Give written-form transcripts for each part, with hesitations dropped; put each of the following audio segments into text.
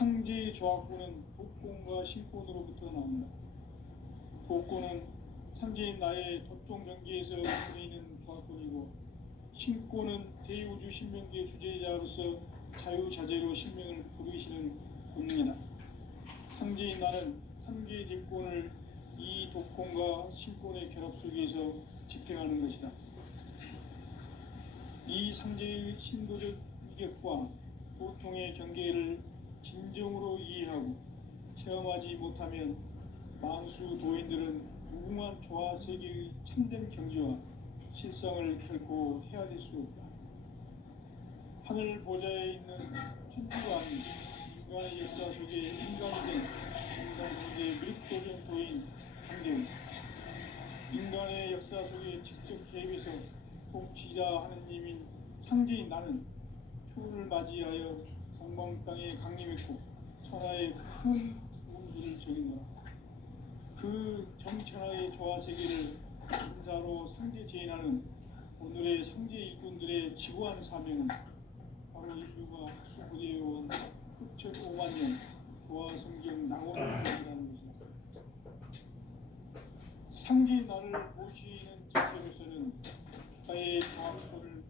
상제의 조합구는 독공과 신권으로부터 나온다. 독공은 상제인 나의 도통 경계에서 보이는 조합권이고, 신권은 대우주 신명기의 주제자로서 자유자재로 신명을 부르시는 본능이다. 상제인 나는 상계의 대권을 이 독권과 신권의 결합 속에서 집행하는 것이다. 이 상제의 신도적 위력과 도통의 경계를 진정으로 이해하고 체험하지 못하면 만수 도인들은 무궁한 조화 세계의 참된 경지와 실상을 결코 헤아릴 수 없다. 하늘 보좌에 있는 천주가 아닌 인간의 역사 속에 인간이 된 정상상제 미륵도전 도인 강대훈, 인간의 역사 속에 직접 개입해서 통치자 하느님인 상제인 나는 추운을 맞이하여 동방 땅에 강림했고 천하의 큰 운수를 적인노라. 그 정천하의 조화세계를 인사로 상제 제인하는 오늘의 상제 일꾼들의 지구한 사명은 바로 인류가 수부되어온 흑천 5만 년 조화성경 낙원이라는 것이다. 상제인 나를 모시는 제세로서는 나의 조합권을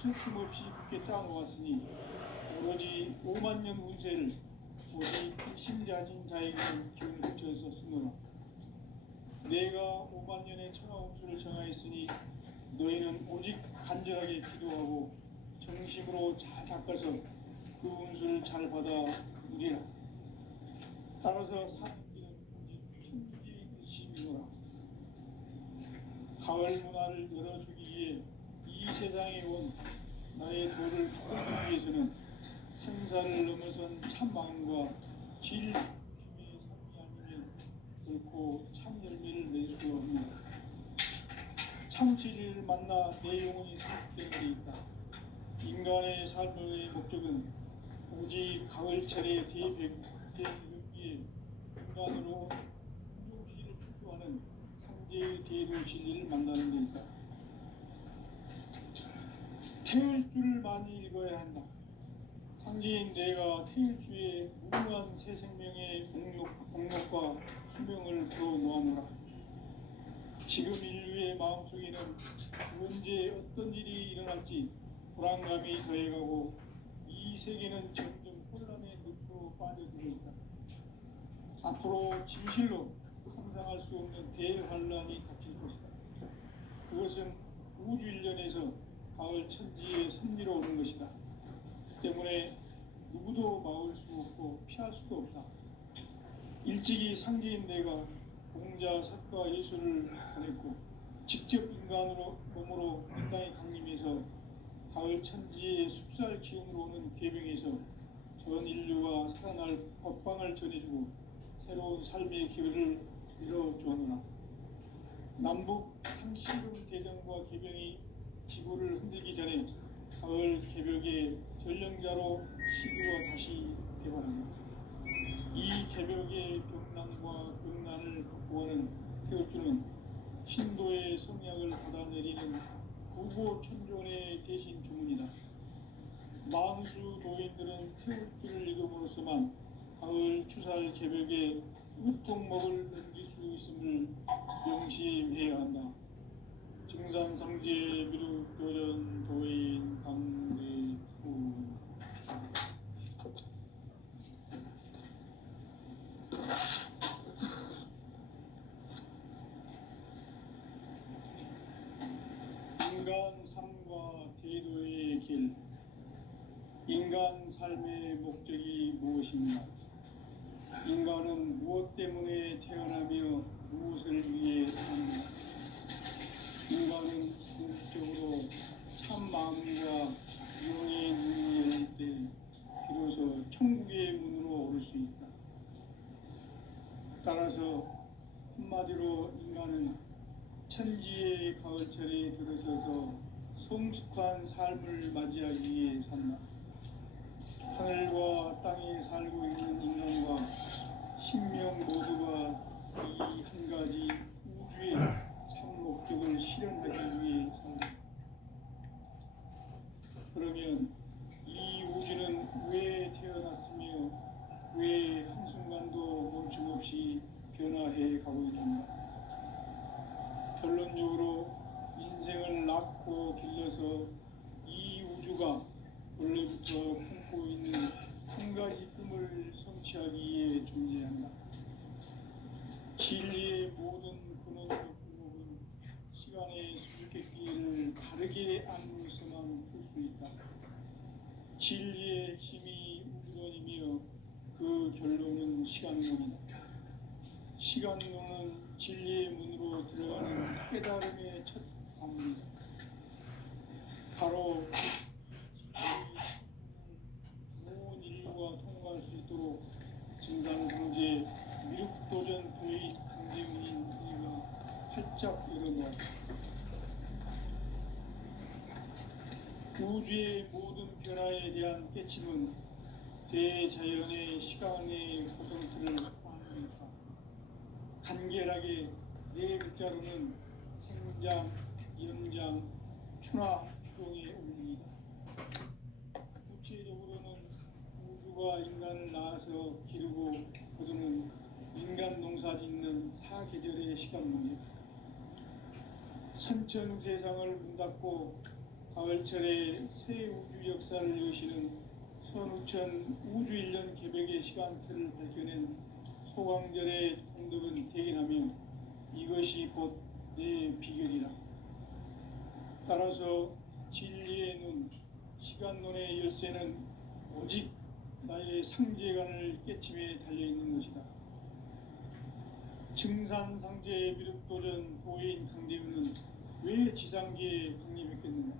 틀림없이 굳게 짜놓았으니 오로지 5만 년 운세를 오직 일심자진 자에게는 기운을 붙여서 쓰노라. 내가 5만 년의 천하 운수를 정하였으니 너희는 오직 간절하게 기도하고 정심으로 잘 닦아서 그 운수를 잘 받아 누리라. 따라서 사는 길은 오직 천지의 뜻이노라. 가을 문화를 열어주기 위해 이 세상에 온 나의 도를 부탁하기 위해서는 생사를 넘어선 참 마음과 질 중심의 삶이 아니면 결코 참 열매를 낼 수 없는 참 진리를 만나 내 영혼이 성숙되는 데 있다. 인간의 삶의 목적은 오직 가을철의 대개벽기에 인간으로 운종시를 추수하는 상제의 대도 진리를 만나는 데 있다. 태일주를 많이 읽어야 한다. 상제인 내가 태일주의 무궁한 새 생명의 목록과 수명을 풀어놓아노라. 지금 인류의 마음속에는 언제 어떤 일이 일어날지 불안감이 더해가고 이 세계는 점점 혼란의 늪으로 빠져들고 있다. 앞으로 진실로 상상할 수 없는 대환란이 닥칠 것이다. 그것은 우주 일련에서 가을 천지의 섭리로 오는 것이다. 때문에 누구도 막을 수 없고 피할 수도 없다. 일찍이 상제인 내가 공자, 석가, 예수를 보냈고 직접 인간으로 몸으로 이 땅에 강림해서 가을 천지의 숲살 기운으로 오는 계명에서 전 인류가 살아날 법방을 전해주고 새로운 삶의 기회를 이뤄주었노라. 남북 상시금 대전과 개병이 지구를 흔들기 전에 가을 개벽의 전령자로 시기와 다시 대발한다. 이 개벽의 병난과 병난을 극복하는 태울주는 신도의 성약을 받아내리는 구고천존의 대신 주문이다. 만수 도인들은 태울주를 읽음으로써만 가을 추살 개벽의 우통목을 넘길 수 있음을 명심해야 한다. 증산상제 미륵도전 도인 강대훈. 인간 삶과 대도의 길. 인간 삶의 목적이 무엇인가? 인간은 무엇 때문에 태어나며 무엇을 위해 사는가? 인간은 궁극적으로 참 마음과 영의 문이 열릴 때 비로소 천국의 문으로 오를 수 있다. 따라서 한마디로 인간은 천지의 가을철에 들어서서 성숙한 삶을 맞이하기 위해 산다. 하늘과 땅에 살고 있는 인간과 신명 모두가 이 한 가지 우주의 참 목적을 실현하기 위해 산다. 그러면 이 우주는 왜 태어났으며 왜 한순간도 멈춤없이 변화해 가고 있는가? 결론적으로 인생을 낳고 길러서 이 우주가 원래부터 품고 있는 한 가지 꿈을 성취하기 위해 존재한다. 진리의 모든 근원과 궁극은 시간의 수수께끼를 바르게 안으로서만 풀 수 있다. 진리의 핵심이 우주론이며 그 결론은 시간론이다. 시간론은 진리의 문으로 들어가는 깨달음의 첫 방문이다. 바로 온 인류가 통과할 수 있도록 증산상제 미륵도전 도의 강제문인 이가 활짝 열어놓았다. 우주의 모든 변화에 대한 깨침은 대자연의 시간의 구성틀을 아닙니까? 간결하게 네 글자로는 생장, 연장, 추나 추동의 원리이다. 구체적으로는 우주가 인간을 낳아서 기르고 거두는 인간 농사 짓는 사계절의 시간 문제다. 선천 세상을 문 닫고 가을철에 새 우주 역사를 여시는 선우천 우주일년 개백의 시간틀을 밝혀낸 소강절의 공덕은 대견하며 이것이 곧 내 비결이라. 따라서 진리의 눈, 시간론의 열쇠는 오직 나의 상제관을 깨침에 달려있는 것이다. 증산상제의 미륵도전 도인 강대우는 왜 지상계에 강림했겠는가?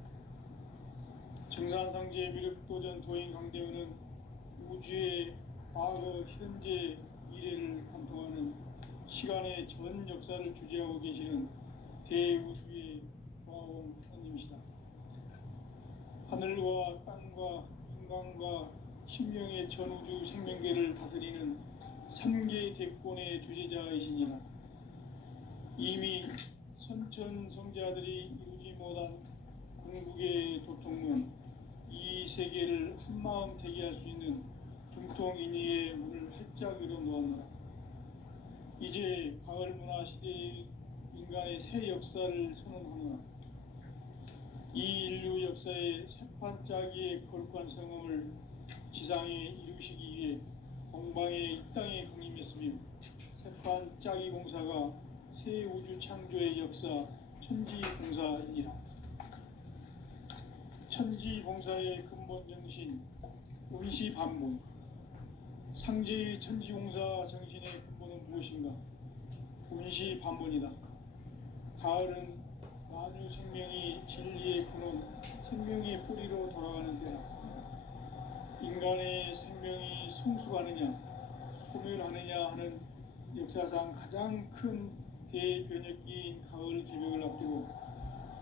증산상제의 미륵도전 도인 강대우는 우주의 과거, 현재, 미래를 관통하는 시간의 전 역사를 주재하고 계시는 대우주의 조화원 하나님이시다. 하늘과 땅과 인간과 신명의 전우주 생명계를 다스리는 3개 대권의 주제자이시니라. 이미 선천성자들이 이루지 못한 궁극의 도통문, 이 세계를 한마음 되게 할 수 있는 중통인의의 문을 활짝 열어놓았노라. 이제 가을 문화 시대의 인간의 새 역사를 선언하노라. 이 인류 역사의 새판짜기의 거룩한 성음을 지상에 이루시기 위해 공방의 이 땅에 강림했으며 새판짜기 공사가 새 우주 창조의 역사 천지봉사이니라. 천지봉사의 근본 정신 운시반본. 상제의 천지공사 정신의 근본은 무엇인가? 운시반본이다. 가을은 만유 생명이 진리의 근원, 생명의 뿌리로 돌아가는 때다. 인간의 생명이 성숙하느냐, 소멸하느냐 하는 역사상 가장 큰 대변혁기인 가을 개벽을 앞두고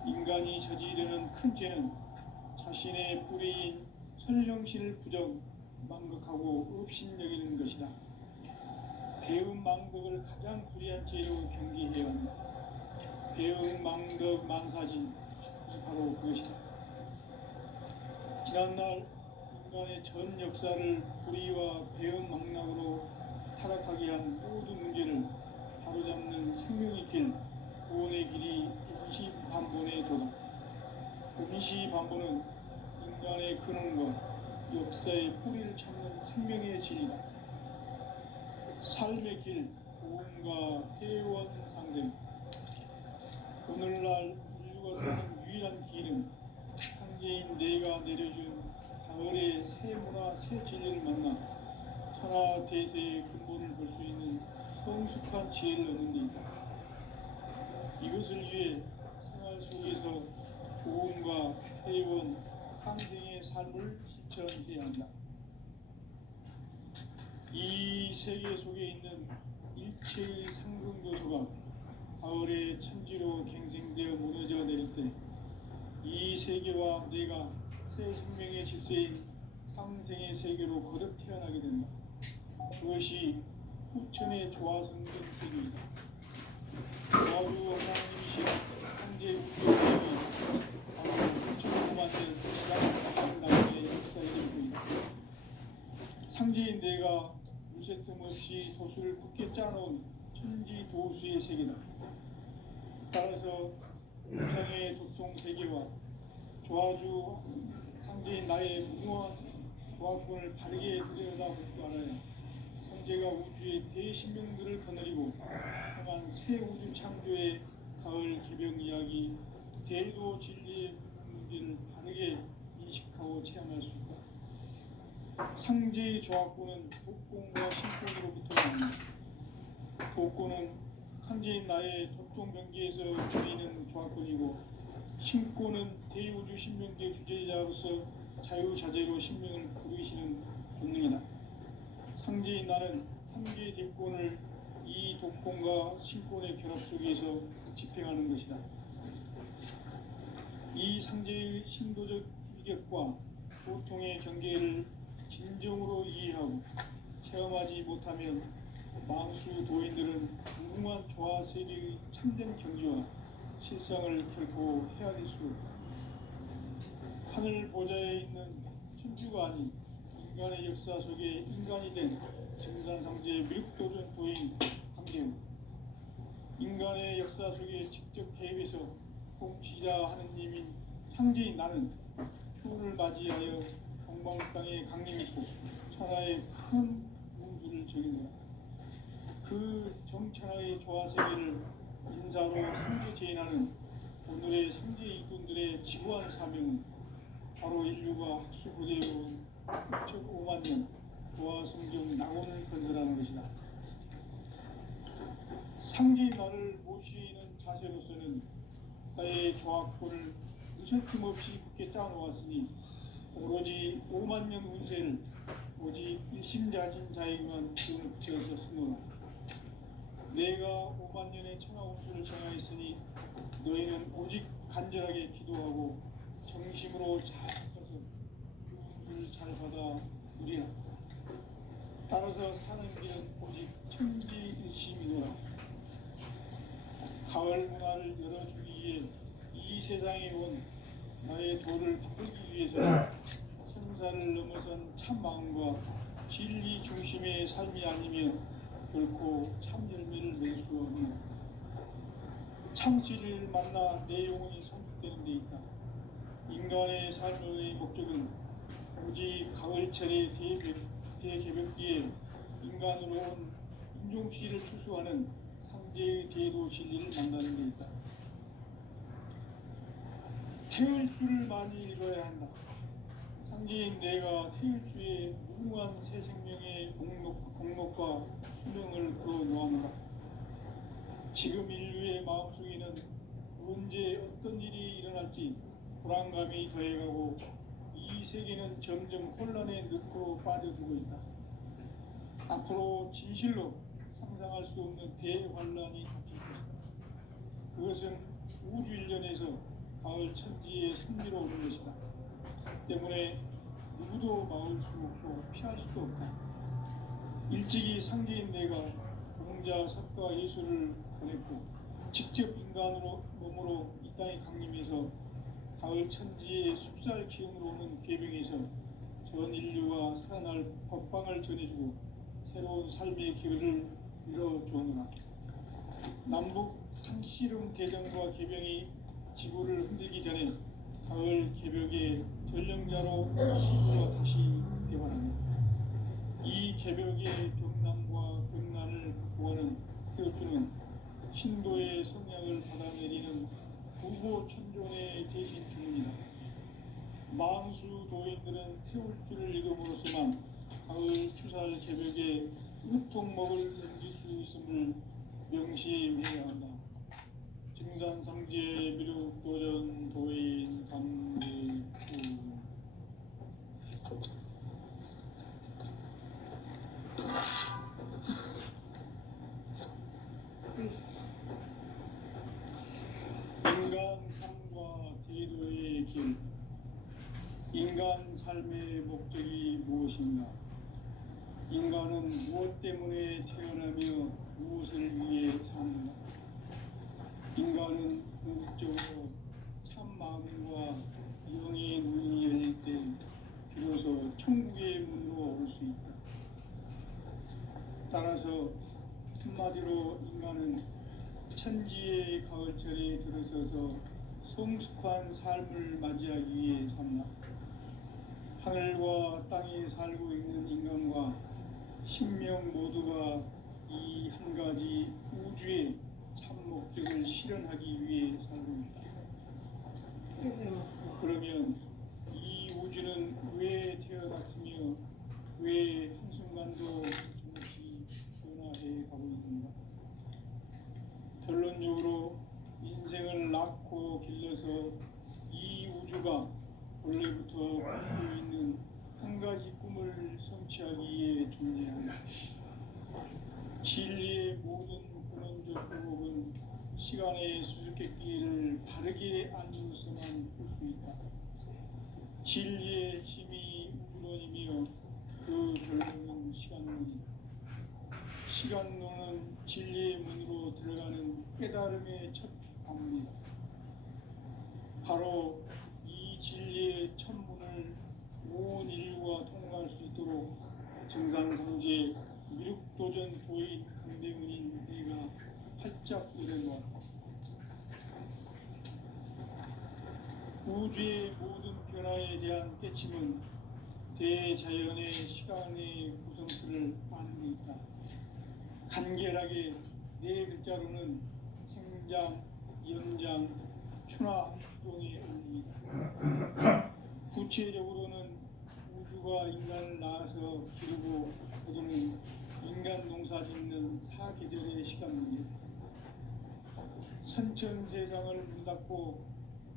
인간이 저지르는 큰 죄는 자신의 뿌리인 선령신을 망각하고 업신여기는 것이다. 배움 망덕을 가장 불의한 죄로 경계해야 한다. 배움 망덕 만사진이 바로 그것이다. 지난날 인간의 전 역사를 불의와 배움 망락으로 타락하게 한 모든 문제를 바로잡는 생명의 길, 구원의 길이 운시반본의 도다. 운시반본은 인간의 근원과 역사의 뿌리를 찾는 생명의 질이다. 삶의 길, 고음과 회원 상생. 오늘날 인류가 사는 유일한 길은 상제인 내가 내려준 가을의 새 문화, 새 진리를 만나 천하 대세의 근본을 볼 수 있는 성숙한 지혜를 얻는 데 있다. 이것을 위해 생활 속에서 고음과 회원, 상생의 삶을 실천해야 한다. 이 세계 속에 있는 일체의 상승 요소가 가을의 천지로 갱생되어 무너져 내릴 때 이 세계와 내가 새 생명의 질서인 상생의 세계로 거듭 태어나게 된다. 그것이 후천의 조화성된 세계이다. 아주 하나님이신 현재 우주의 바로 후천으로 만든 시작된 나라의 역사의 일부이다. 상제인 내가 무쇠 틈 없이 도수를 굳게 짜놓은 천지 도수의 세계다. 따라서 우상의 도통 세계와 조화주 상제인 나의 무모한 조합권을 바르게 들여다볼 줄 알아야 성제가 우주의 대신명들을 거느리고 향한 새 우주 창조의 가을 개병 이야기, 대도 진리의 문제를 바르게 인식하고 체험할 수 있다. 상제의 조합권은 독권과 신권으로부터 나옵니다. 독권은 상제인 나의 도통 경계에서 누리는 조합권이고, 신권은 대우주 신명계 주제자로서 자유자재로 신명을 부르시는 본능이다. 상제인 나는 상계 대권을 이 독권과 신권의 결합 속에서 집행하는 것이다. 이 상제의 신도적 위격과 보통의 경계를 진정으로 이해하고 체험하지 못하면 만수 도인들은 무궁한 조화 세계의 참된 경지와 실상을 결코 헤아릴 수 없다. 하늘 보좌에 있는 천주가 아닌 인간의 역사 속에 인간이 된 증산상제의 미륵도전 도인 강재우, 인간의 역사 속에 직접 개입해서 통치자 하느님인 상제인 나는 추운을 맞이하여 동방 땅에 강림했고 천하의 큰 문수를 정인다. 그 정천하의 조화세계를 인사로 상제 제인하는 오늘의 상제 일꾼들의 지구한 사명은 바로 인류가 학수고대해온 6,5만 년 조화 성경 낙원을 건설하는 것이다. 상제의 나를 모시는 자세로서는 나의 조합권을 무쇠틈 없이 굳게 짜놓았으니 오로지 5만 년 운세를 오직 일심자진 자에게만 기운을 붙여서 쓰노라. 내가 5만 년의 천하 운수를 정하였으니 너희는 오직 간절하게 기도하고 정심으로 잘 가서 그 운수를 잘 받아 누리라. 따라서 사는 길은 오직 천지일심이노라. 가을 문화를 열어주기 위해 이 세상에 온 나의 도를 바꾸기 위해서는 생사를 넘어선 참 마음과 진리 중심의 삶이 아니면 결코 참 열매를 낼 수 없는 참치를 만나 내 영혼이 성숙되는 데 있다. 인간의 삶의 목적은 오직 가을철의 대개벽기에 인간으로 온 인종씨를 추수하는 상제의 대도 진리를 만나는 데 있다. 태을 줄을 많이 읽어야 한다. 상제인 내가 태을 주의 무궁한 새 생명의 공목과 수명을 끌어놓아노라. 지금 인류의 마음속에는 언제 어떤 일이 일어날지 불안감이 더해가고 이 세계는 점점 혼란의 늪으로 빠져들고 있다. 앞으로 진실로 상상할 수 없는 대환란이 닥칠 것이다. 그것은 우주 일련에서 가을 천지의 승리로 오는 것이다. 때문에 누구도 막을 수 없고 피할 수도 없다. 일찍이 상제인 내가 공자, 석가, 예수를 보냈고 직접 인간으로 몸으로 이 땅에 강림해서 가을 천지의 숲살 기운으로 오는 계병에서 전 인류가 살아날 법방을 전해주고 새로운 삶의 기회를 열어주오노라. 남북 상씨름 대전과 계병이 지구를 흔들기 전에 가을 개벽의 전령자로 시구가 다시 대발합니다. 이 개벽의 병난과 병난을 극복하는 태어주는 신도의 성향을 받아내리는 부고 천종의 대신 주문이다. 만수 도인들은 태울주를 읽음으로써만 가을 추살 개벽의 으통목을 넘길 수 있음을 명심해야 한다. 증산상제 미륵도전 도인 감리구. 인간 삶과 대도의 길. 인간 삶의 목적이 무엇인가? 인간은 무엇 때문에 태어나며 무엇을 위해 사는가? 인간은 궁극적으로 참 마음과 영의 눈이 열릴 때 비로소 천국의 문으로 올 수 있다. 따라서 한마디로 인간은 천지의 가을철에 들어서서 성숙한 삶을 맞이하기 위해 산다. 하늘과 땅에 살고 있는 인간과 신명 모두가 이 한 가지 우주의 참 목적을 실현하기 위해 살고 있다. 그러면 이 우주는 왜 태어났으며 왜 한순간도 조금씩 변화해 가고 있는가? 결론적으로 인생을 낳고 길러서 이 우주가 원래부터 갖고 있는 한 가지 꿈을 성취하기 위해 존재한다. 진리의 모든 근원적 의혹은 시간의 수수께끼를 바르게 알면서만 풀 수 있다. 진리의 힘이 우주론이며 그 결론은 시간론이다. 시간론은 진리의 문으로 들어가는 깨달음의 첫 방문이다. 바로 이 진리의 첫 문을 온 인류가 통과할 수 있도록 증산상제 미륵도전 도인 강대문인 내가 활짝 열어놓았다. 우주의 모든 변화에 대한 깨침은 대자연의 시간의 구성틀을 아는 데 있다. 간결하게 네 글자로는 생장, 연장, 추나, 추동의 원리이다. 구체적으로는 우주가 인간을 낳아서 기르고 거두는 인간 농사 짓는 사계절의 시간 문제. 선천 세상을 문닫고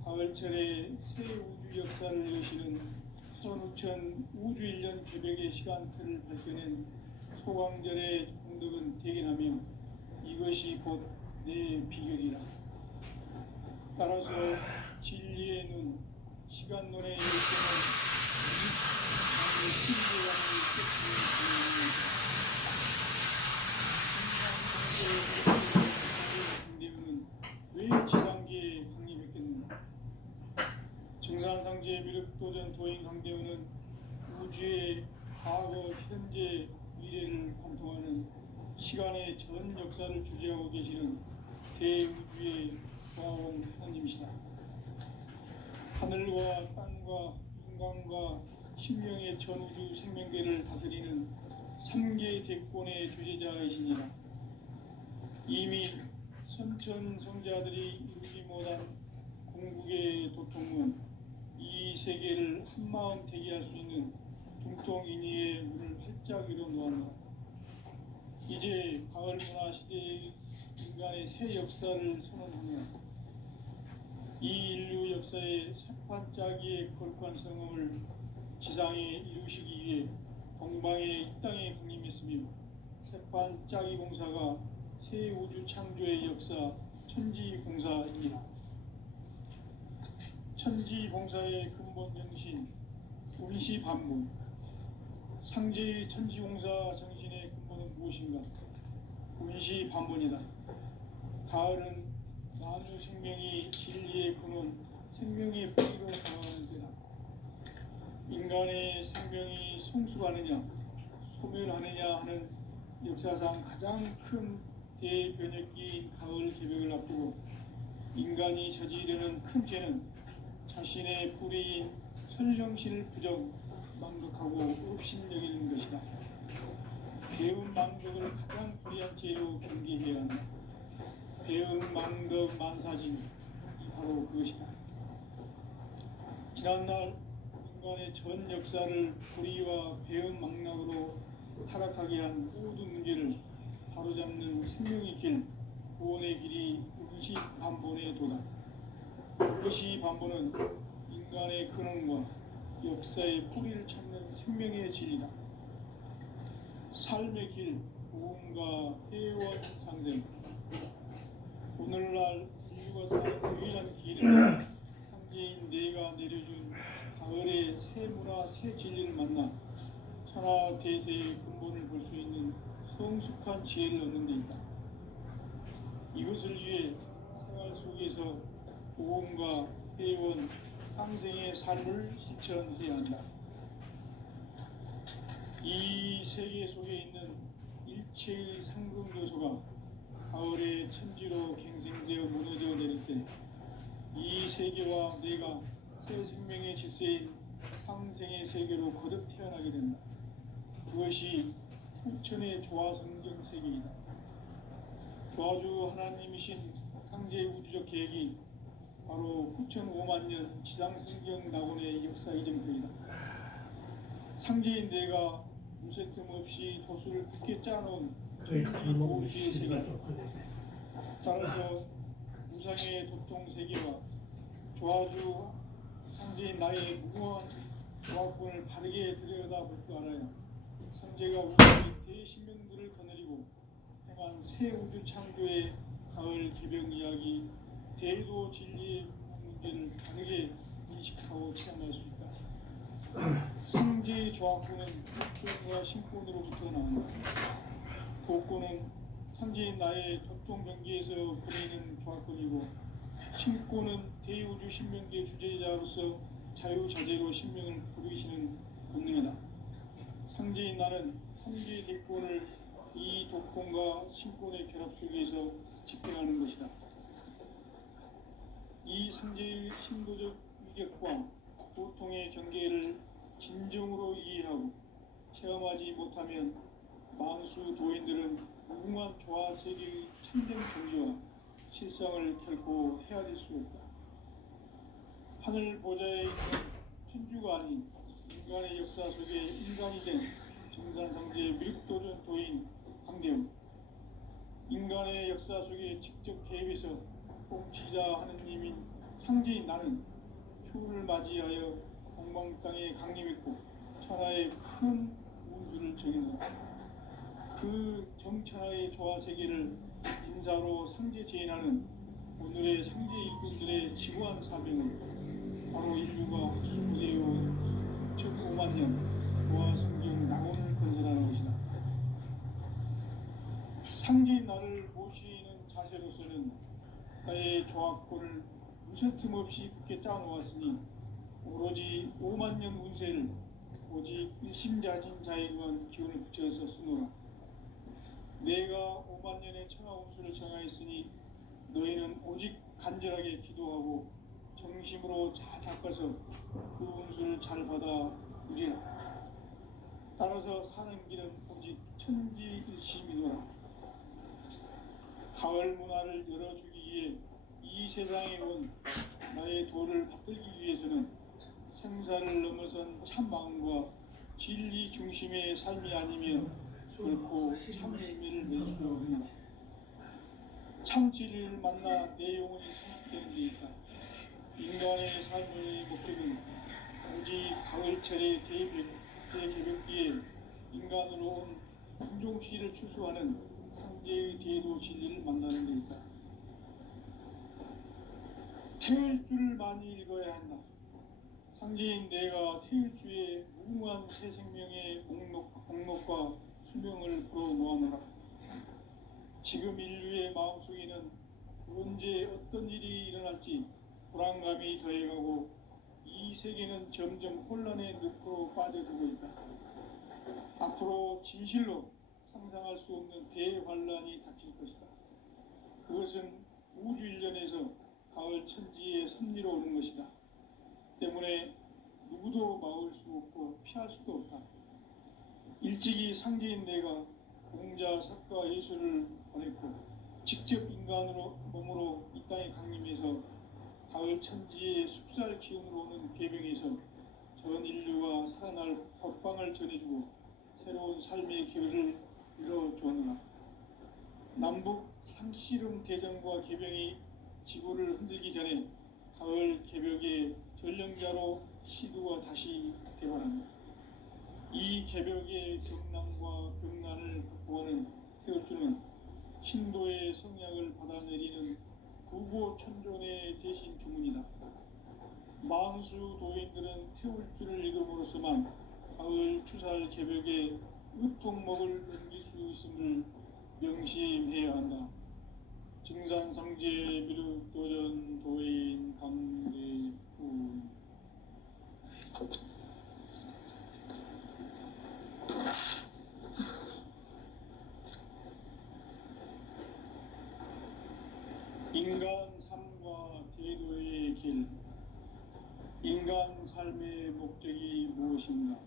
가을철에 새 우주 역사를 여시는 선우천 우주 1년 개백의 시간틀을 밝혀낸 소광절의 공덕은 대견하며 이것이 곧 내 비결이라. 따라서 진리의 눈, 시간론의 열쇠는 신비함을 깨치는 왜 지상계에 강림했겠는가? 증산상제 미륵도전 도인 강대훈은 우주의 과거, 현재, 미래를 관통하는 시간의 전 역사를 주재하고 계시는 대우주의 과원 하나님이시다. 하늘과 땅과 인간과 신명의 전우주 생명계를 다스리는 3개 대권의 주재자이시니라. 이미 선천성자들이 이루지 못한 궁극의 도통은 이 세계를 한마음 되게 할 수 있는 중통인의의 문을 활짝 열어놓았노라. 이제 가을 문화 시대의 인간의 새 역사를 선언하며 이 인류 역사의 새판짜기의 거룩한 성음을 지상에 이루시기 위해 동방의 이 땅에 강림했으며 새판짜기 공사가 새 우주 창조의 역사 천지공사이니라. 천지공사의 근본 정신 운시반문. 상제의 천지공사 정신의 근본은 무엇인가? 운시반문이다. 가을은 만유 생명이 진리의 근원, 생명의 뿌리로 다가가는 때다. 인간의 생명이 성숙하느냐, 소멸하느냐 하는 역사상 가장 큰 대변혁기인 가을 개벽을 앞두고 인간이 저지르는 큰 죄는 자신의 뿌리인 천성신을 부정, 망덕하고 업신여기는 것이다. 배운 망덕을 가장 불의한 죄로 경계해야 한다. 배운 망덕 만사진이 바로 그것이다. 지난날 인간의 전 역사를 불의와 배운 망락으로 타락하게 한 모든 문제를 바로잡는 생명의 길, 구원의 길이 운시반본의 도다. 운시반본은 인간의 근원과 역사의 뿌리를 찾는 생명의 진리다. 삶의 길, 보험과 회원 상생. 오늘날 인류가 사는 유일한 길은 상제인 내가 내려준 가을의 새 문화, 새 진리를 만나 천하 대세의 근본을 볼 수 있는 성숙한 지혜를 얻는 데 있다. 이것을 위해 생활 속에서 보험과 회원, 상생의 삶을 실천해야 한다. 이 세계 속에 있는 일체의 상금교소가 가을의 천지로 갱생되어 무너져 내릴 때 이 세계와 내가 새 생명의 질서인 상생의 세계로 거듭 태어나게 된다. 그것이 후천의 조화 성경 세계이다. 조화주 하나님이신 상제의 우주적 계획이 바로 후천 5만 년 지상 성경 낙원의 역사 이전표이다. 상제인 내가 무쇠 틈 없이 도수를 굳게 짜놓은 도수의 세계다. 따라서 우상의 도통 세계와 조화주 상제인 나의 무궁한 조화권을 바르게 들여다볼 줄 알아야 상제가 우주의 대신명들을 거느리고 행한 새 우주 창조의 가을 개벽 이야기, 대도 진리의 문제를 바르게 인식하고 체험할 수 있다. 상제의 조화권은 복권과 신권으로부터 나온다. 복권은 상제인 나의 도통 경계에서 보내는 조화권이고, 신권은 대우주 신명계 주제자로서 자유자재로 신명을 부르시는 권능이다. 상제인 나는 상제의 대권을 이 독권과 신권의 결합 속에서 집행하는 것이다. 이 상제의 신도적 위격과 고통의 경계를 진정으로 이해하고 체험하지 못하면 만수 도인들은 무궁한 조화 세계의 참된 존재와 실상을 결코 헤아릴 수 없다. 하늘 보좌에 있는 천주가 아닌 인간의 역사 속에 인간이 된 정산상제의 미륵도전 도인 강대웅, 인간의 역사 속에 직접 개입해서 통치자 하느님인 상제인 나는 추후를 맞이하여 공방 땅에 강림했고 천하의 큰 운수를 정해놓았다. 그 정천하의 조화 세계를 인사로 상제 제인하는 오늘의 상제 일꾼들의 지구한 사명은 바로 인류가 학수부대해온 5만 년 조화 성경 낙원을 건설하는 것이다. 상제인 나를 모시는 자세로서는 나의 조화권을 무쇠 틈 없이 굳게 짜놓았으니 오로지 5만 년 운세를 오직 일심자진 자에게만 기운을 붙여서 쓰노라. 내가 5만 년의 천하 운수를 정하였으니 너희는 오직 간절하게 기도하고 정심으로 잘 닦아서 그 운수를 잘 받아 누리라. 따라서 사는 길은 오직 천지일심이노라. 가을 문화를 열어주기 위해 이 세상에 온 나의 도를 받들기 위해서는 생사를 넘어선 참 마음과 진리 중심의 삶이 아니면 결코 참 열매를 맺을 수 없는 참 진리를 만나 내 영혼이 성숙되는 데 있다. 인간의 삶의 목적은 오직 가을철의 대개벽기에 인간으로 온 인종씨를 추수하는 상제의 대도 진리를 만나는 데 있다. 태을 줄을 많이 읽어야 한다. 상제인 내가 태을주의 무궁한 새 생명의 목록과 수명을 불어모아노라. 지금 인류의 마음속에는 언제 어떤 일이 일어날지 불안감이 더해가고 이 세계는 점점 혼란의 늪으로 빠져들고 있다. 앞으로 진실로 상상할 수 없는 대환란이 닥칠 것이다. 그것은 우주 일련에서 가을 천지의 섭리로 오는 것이다. 때문에 누구도 막을 수 없고 피할 수도 없다. 일찍이 상제인 내가 공자, 석가, 예수를 보냈고 직접 인간으로 몸으로 이 땅에 강림해서 가을 천지의 숲살 기운으로 오는 계명에서 전 인류와 살아날 법방을 전해주고 새로운 삶의 기회를 이뤄주었노라. 남북 상씨름 대전과 계병이 지구를 흔들기 전에 가을 개벽의 전령자로 시두가 다시 대발한다. 이 개벽의 경남과 병난을 극복하는 태울주는 신도의 성약을 받아내리는 구고천존의 대신 주문이다. 만수 도인들은 태울주를 읽음으로써만 가을 추살 개벽의 으통목을 넘길 수 있음을 명심해야 한다. 증산상제 미륵도전 도인 강대훈. 인간 삶과 대도의 길, 인간 삶의 목적이 무엇인가?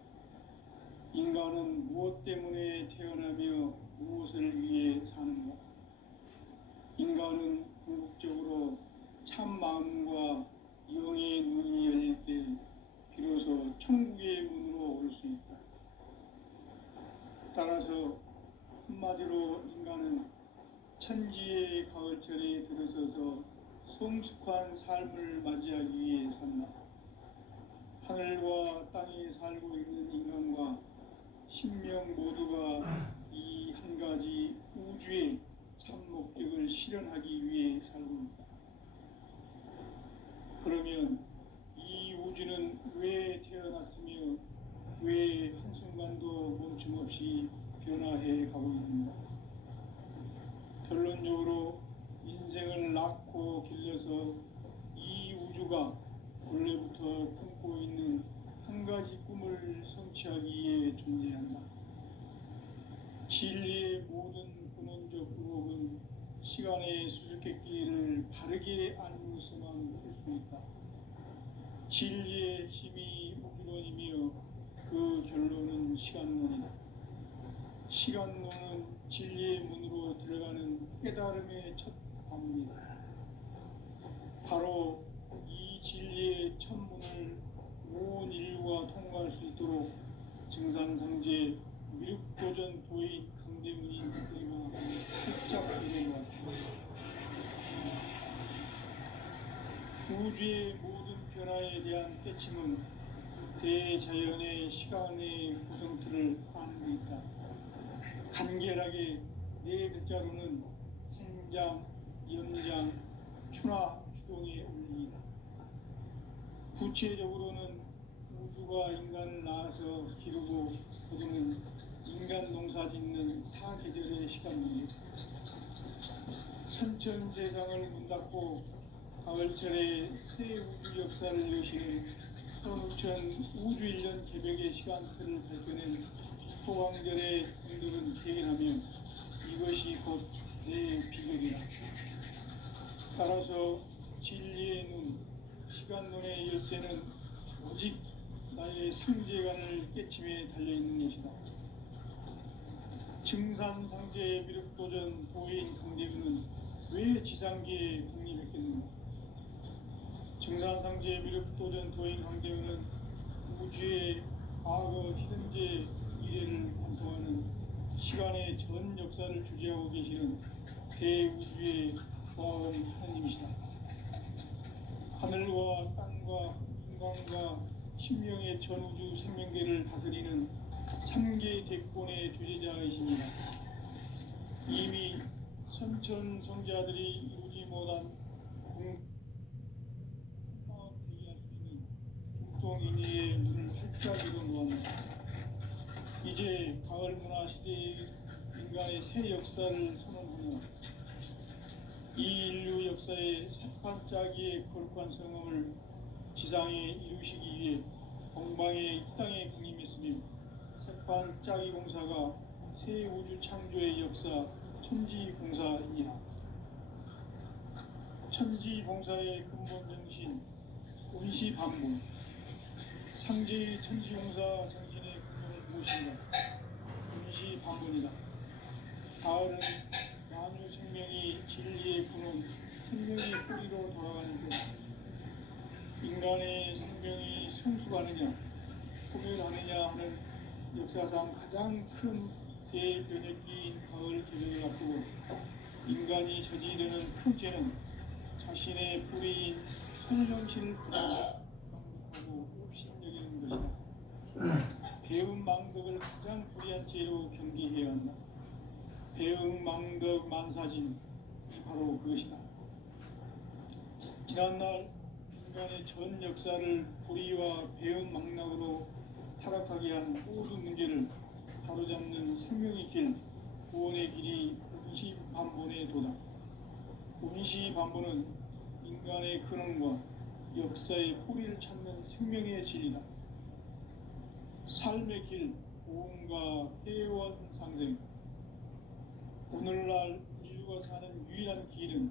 인간은 무엇 때문에 태어나며 무엇을 위해 사는가? 인간은 궁극적으로 참 마음과 영의 눈이 열릴 때 비로소 천국의 문으로 올 수 있다. 따라서 한마디로 인간은 천지의 가을철에 들어서서 성숙한 삶을 맞이하기 위해 산다. 하늘과 땅에 살고 있는 인간과 신명 모두가 이 한 가지 우주의 참 목적을 실현하기 위해 살고 있다. 그러면 이 우주는 왜 태어났으며 왜 한순간도 멈춤없이 변화해 가고 있는가? 결론적으로 인생을 낳고 길러서 이 우주가 원래부터 품고 있는 한 가지 꿈을 성취하기 위해 존재한다. 진리의 모든 근원적 의혹은 시간의 수수께끼를 바르게 알므로서만 풀 수 있다. 진리의 핵심이 우주론이며 그 결론은 시간론이다. 시간론은 진리의 문으로 들어가는 깨달음의 첫 관문이다. 바로 이 진리의 첫 문을 온 인류가 통과할 수 있도록 증산상제 미륵도전 도의 강대문인 내가 살짝 이뤄놓았다. 우주의 모든 변화에 대한 깨침은 대자연의 시간의 구성틀을 아는 데 있다. 간결하게 네 글자로는 생장, 연장, 추나 추동의 원리이다. 구체적으로는 우주가 인간을 낳아서 기르고 거두는 인간 농사 짓는 사계절의 시간입니다. 선천 세상을 문 닫고 가을철에 새 우주 역사를 여시는 선우천 우주 1년 개벽의 시간틀을 밝혀낸 소강절의 공덕은 대견하며 이것이 곧 내 비결이다. 따라서 진리의 눈, 시간론의 열쇠는 오직 나의 상제관을 깨침에 달려있는 것이다. 증산상제의 미륵도전 도인 강대문은 왜 지상계에 강림했겠는가? 증산상제의 미륵도전 도인 강대문은 우주의 과거, 현재, 미래를 관통하는 시간의 전 역사를 주재하고 계시는 대우주의 조화원 하나님이시다. 하늘과 땅과 인간과 신명의 전우주 생명계를 다스리는 3개 대권의 주재자이십니다. 이미 선천성자들이 이루지 못한 궁마음 대기할 수 있는 중통인의의 문을 활짝 열어놓았다. 이제 가을 문화 시대의 인간의 새 역사를 선언하며 이 인류 역사의 새반짝이의 거룩한 성음을 지상에 이루시기 위해 동방의 이 땅에 강림했으며 새반짝이 공사가 새 우주 창조의 역사 천지공사이니라. 천지공사의 근본 정신 운시반문, 상제의 천지공사 정신의 근본은 무엇인가? 운시반문이다. 가을은 만유 생명이 진리의 근원, 생명의 뿌리로 돌아가는 것. 인간의 생명이 성숙하느냐, 소멸하느냐 하는 역사상 가장 큰 대변혁기인 가을 개벽을 앞두고 인간이 저지르는 큰 죄는 자신의 뿌리인 소명실을 부정하고 옵신여기는 것이다. 배은망덕을 가장 불의한 죄로 경계해야 한다. 배은망덕 만사진이 바로 그것이다. 지난날 인간의 전 역사를 불의와 배은망락으로 타락하게 한 모든 문제를 바로잡는 생명의 길, 구원의 길이 운시반본의 도다. 운시반본은 인간의 근원과 역사의 뿌리를 찾는 생명의 진리다. 삶의 길, 고음과 해원상생. 오늘날 인류가 사는 유일한 길은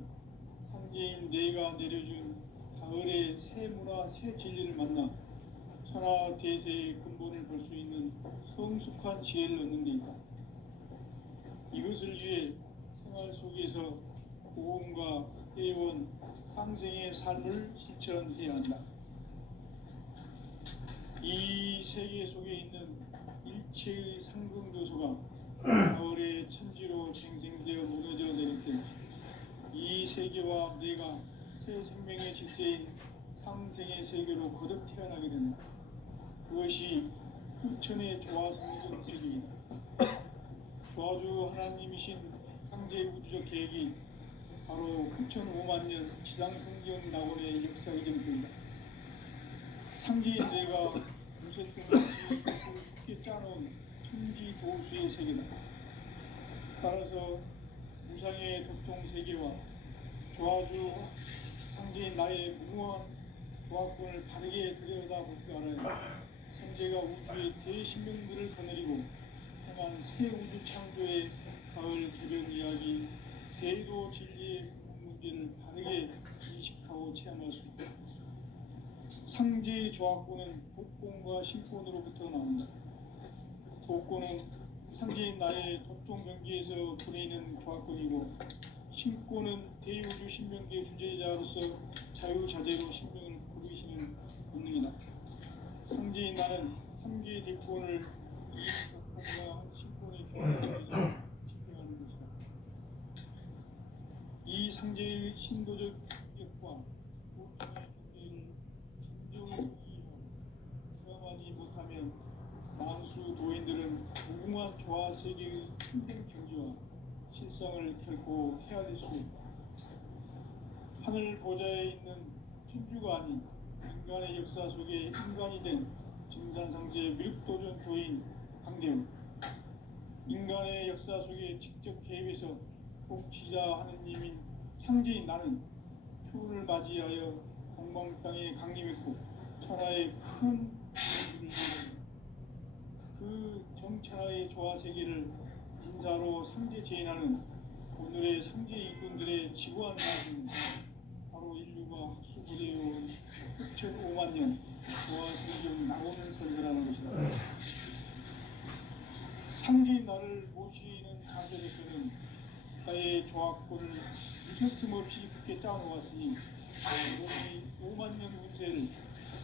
상제인 내가 내려준 가을의 새 문화 새 진리를 만나 천하 대세의 근본을 볼 수 있는 성숙한 지혜를 얻는 데 있다. 이것을 위해 생활 속에서 고음과 회원, 상생의 삶을 실천해야 한다. 이 세계 속에 있는 일체의 상금 요소가 가을의 천지로 갱생되어 무너져 내릴 때 이 세계와 내가 새 생명의 질서인 상생의 세계로 거듭 태어나게 된다. 그것이 흑천의 조화성경 세계이다. 조화주 하나님이신 상제 우주적 계획이 바로 흑천 5만 년 지상성경 낙원의 역사 이전입니다. 상제인 내가 무쇠등없이 굳게 짜놓은 천지 도수의 세계다. 따라서 무상의 도통 세계와 조화주 상제인 나의 무모한 조합권을 바르게 들여다볼 줄 알아야 상제가 우주의 대신명들을 거느리고 향한 새 우주 창조의 가을 개변 이야기, 대도 진리의 문제를 바르게 인식하고 체험할 수 있다. 상제의 조합권은 복권과 신권으로부터 나온다. 복권은 상제인 나의 도통 경계에서 보내는 조합권이고, 신권은 대우주 신명계 주제자로서 자유자재로 신명을 부르시는 본능이다. 상제인 나는 3개의 대권을 복권과 신권의 경계에서 집행하는 것이다. 이 상제의 신도적 격과 보통의 경계를 진정으로 이해하고 수감하지 못하면 만수 도인들은 무궁한 조화 세계의 참된 경지와 실상을 결코 헤아릴 수 없다. 하늘 보좌에 있는 천주가 아닌 인간의 역사 속에 인간이 된 증산상제 미륵도전 도인 강대우, 인간의 역사 속에 직접 개입해서 복지자 하느님인 상제인 나는 추운을 맞이하여 동방 땅에 강림했고 천하의 큰 그 정천하의 조화 세계를 인사로 상제 제인하는 오늘의 상제 일꾼들의 지구한 말씀은 바로 인류가 학수부대해온 흑천 5만 년 조화 성경 낙원을 건설하는 것이다. 상제인 나를 모시는 자세로서는 나의 조합권을 무쇠틈 없이 굳게 짜놓았으니 오늘 5만 년 운세를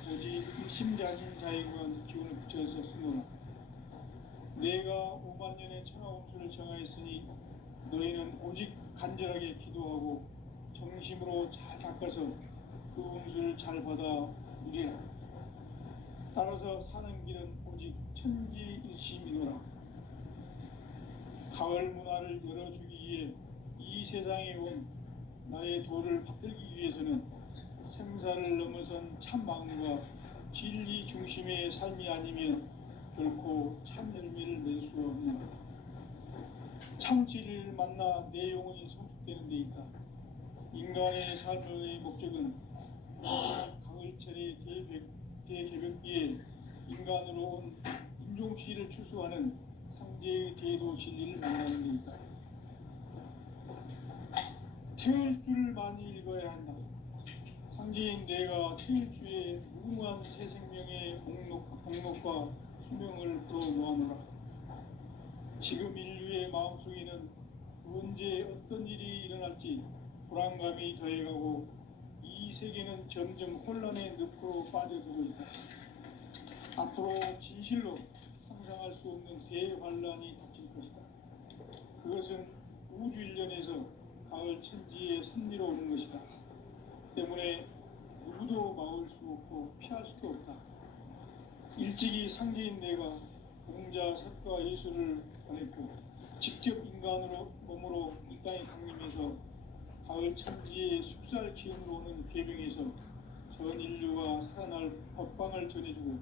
오직 일심자진 자에게만 기운을 붙여서 쓰노라. 내가 5만 년의 천하 운수를 정하였으니 너희는 오직 간절하게 기도하고 정심으로 잘 닦아서 그 운수를 잘 받아 누리라. 따라서 사는 길은 오직 천지일심이노라. 가을 문화를 열어주기 위해 이 세상에 온 나의 도를 받들기 위해서는 생사를 넘어선 참 마음과 진리 중심의 삶이 아니면 결코 참 열매를 맺을 수 없는 참 진리를 만나 내 영혼이 성숙되는 데 있다. 인간의 삶의 목적은 가을철의 대개벽기에 인간으로 온 인종시를 추수하는 상제의 대도 진리를 만나는 데 있다. 태을 줄을 많이 읽어야 한다. 상제인 내가 태일주의 무궁한 새 생명의 목록과 수명을 풀어놓아노라. 지금 인류의 마음속에는 언제 어떤 일이 일어날지 불안감이 더해가고 이 세계는 점점 혼란의 늪으로 빠져들고 있다. 앞으로 진실로 상상할 수 없는 대환란이 닥칠 것이다. 그것은 우주 일련에서 가을 천지의 섭리로 오는 것이다. 때문에 누구도 막을 수 없고 피할 수도 없다. 일찍이 상제인 내가 공자, 석가, 예수를 보냈고 직접 인간으로 몸으로 이 땅에 강림해서 가을 천지의 숲살 기운으로 오는 괴병에서 전 인류가 살아날 법방을 전해주고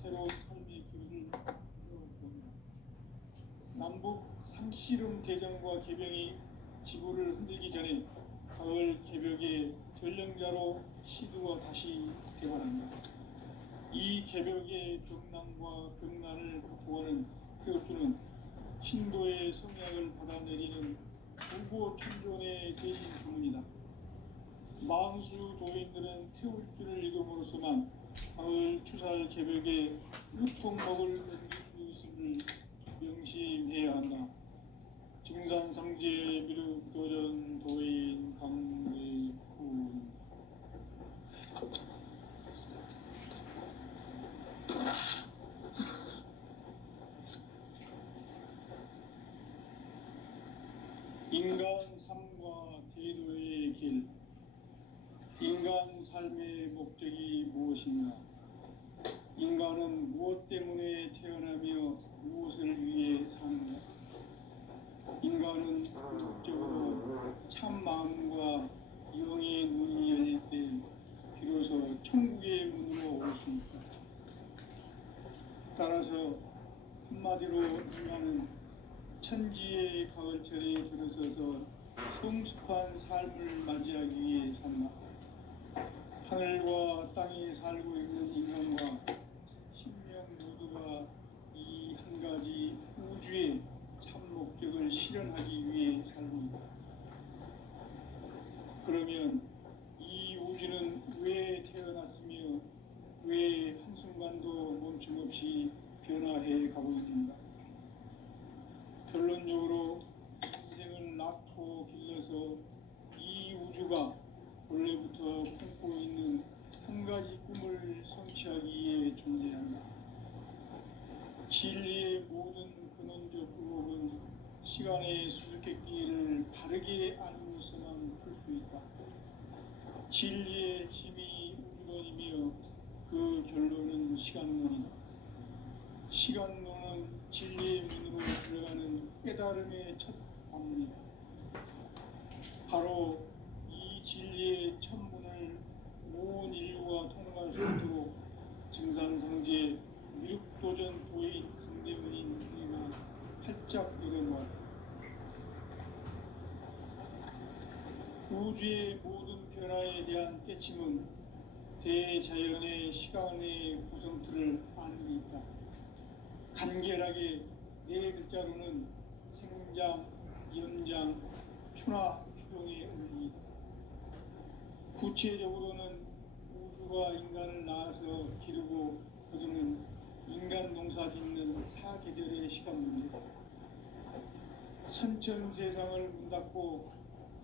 새로운 삶의 기회를 열어줍니다. 남북 상씨름 대전과 개병이 지구를 흔들기 전에 가을 개벽의 전령자로 시두가 다시 개발합니다. 이 개벽의 벽난과 벽난을 극복하는 태엽주는 신도의 성약을 받아내리는 부고 천존의 대신 주문이다. 만수 도인들은 태울 줄을 익음으로써만 가을 추살 개벽에 흑통목을 넘길 수 있음을 명심해야 한다. 증산상제 미륵 도전 도인 강대군. 인간 삶과 대도의 길. 인간 삶의 목적이 무엇인가? 인간은 무엇 때문에 태어나며 무엇을 위해 사는가? 인간은 궁극적으로 참 마음과 영의 눈이 열릴 때 비로소 천국의 문으로 올 수 있다. 따라서 한마디로 인간은 천지의 가을철에 들어서서 성숙한 삶을 맞이하기 위해 산다. 하늘과 땅에 살고 있는 인간과 신명 모두가 이 한 가지 우주의 참 목적을 실현하기 위해 살고 있다. 그러면 이 우주는 왜 태어났으며 왜 한순간도 멈춤없이 변화해 가고 있는가? 결론적으로 인생을 낳고 길러서 이 우주가 원래부터 품고 있는 한 가지 꿈을 성취하기 위해 존재한다. 진리의 모든 근원적 의혹은 시간의 수수께끼를 바르게 알므로서만 풀 수 있다. 진리의 핵심이 우주론이며 그 결론은 시간론이다. 시간론은 진리의 문으로 들어가는 깨달음의 첫 방문이다. 바로 이 진리의 첫 문을 온 인류가 통과할 수 있도록 증산상제 미륵도전 도인 강대문인 내가 활짝 열어놓았다. 우주의 모든 변화에 대한 깨침은 대자연의 시간의 구성틀을 아는 데 있다. 간결하게 네 글자로는 생장, 연장, 추나 추동의 원리이다. 구체적으로는 우주가 인간을 낳아서 기르고 거두는 인간 농사 짓는 사계절의 시간 문제다. 선천 세상을 문 닫고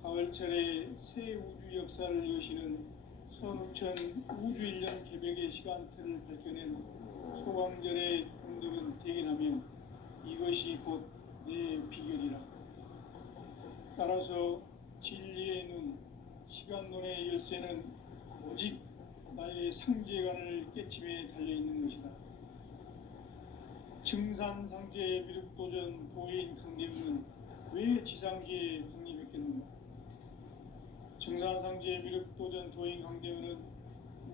가을철에 새 우주 역사를 여시는 선우천 우주 1년 개벽의 시간틀을 밝혀낸 소광절의 공덕은 대견하며 이것이 곧 내 비결이라. 따라서 진리의 눈, 시간론의 열쇠는 오직 나의 상제관을 깨침에 달려있는 것이다. 증산상제의 미륵도전 도인 강대문은 왜 지상계에 강림했겠는가? 증산상제의 미륵도전 도인 강대문은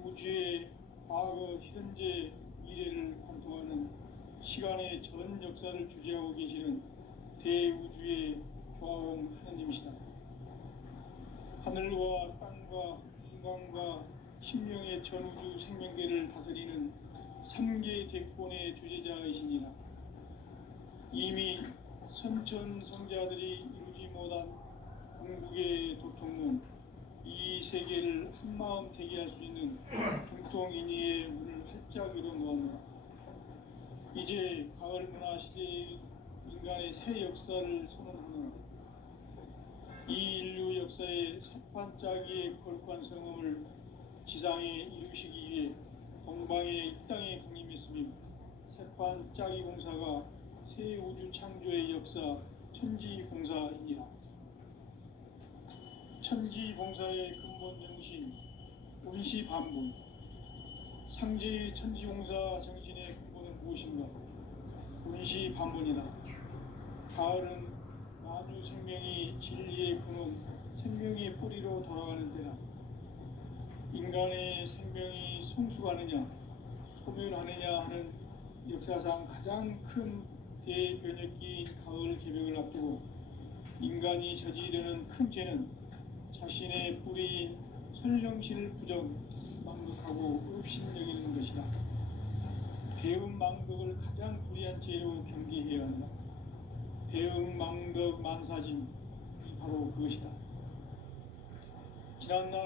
우주의 과거, 현재, 미래를 관통하는 시간의 전 역사를 주재하고 계시는 대우주의 교황 하나님이시다. 하늘과 땅과 인간과 신명의 전우주 생명계를 다스리는 3개 대권의 주제자이시니라. 이미 선천 성자들이 이루지 못한 궁극의 도통문, 이 세계를 한마음 되게 할 수 있는 중통인의의 문을 활짝 열어놓았노라. 이제 가을 문화 시대의 인간의 새 역사를 선언하노라. 이 인류 역사의 새반짝이의 거룩한 성음을 지상에 이루시기 위해 동방에 이 땅에 강림했으며 새반짝이 공사가 새 우주 창조의 역사 천지공사이니라. 천지공사의 근본 정신 운시반분. 상제의 천지공사 정신의 근본은 무엇인가? 운시반분이다. 가을은 만유 생명이 진리의 근원, 생명의 뿌리로 돌아가는 때다. 인간의 생명이 성숙하느냐, 소멸하느냐 하는 역사상 가장 큰 대변혁기인 가을 개벽을 앞두고 인간이 저지르는 큰 죄는 자신의 뿌리인 설령신을 부정, 망극하고 업신여기는 것이다. 배음 망덕을 가장 불의한 죄로 경계해야 한다. 배음 망덕 만사짐이 바로 그것이다. 지난날